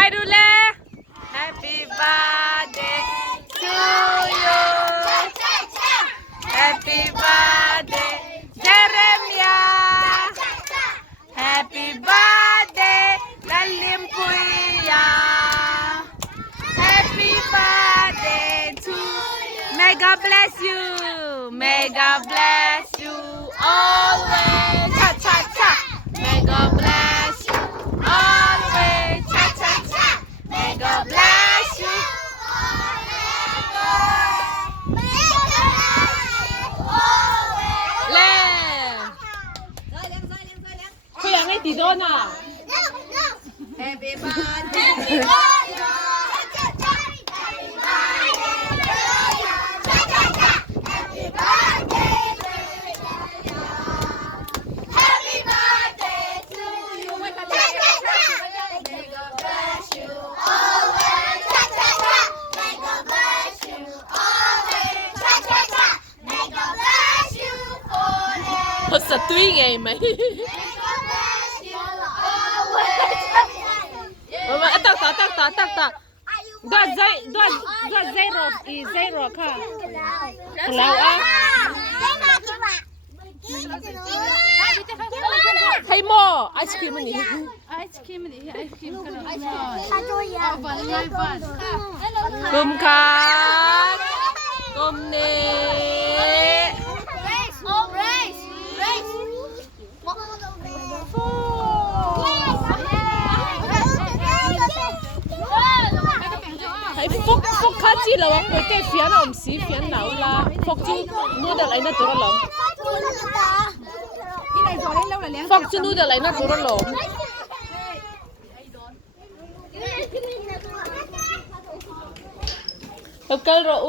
ายดูแล Happy birthday to you Happy birthday Jeremiah Happy birthday Lalimpuya Happy birthday to May God bless you May God bless you always Cha cha cha May God bless you always Cha cha cha May God bless you lên Cô yang ngay tí đôn à Happy birthday Thật sự tuy ngày mày tak Dua zero I zero ka Kalau Hay mo ice cream ni Ice cream kalau Gum ka Gum ni Hãy phúc khá chi là hoặc với cái phiến ổng xí phiến nào là phúc chi nuôi được lấy nó tụi nó lắm phúc chi nuôi được lấy nó tụi nó lắm ok rồi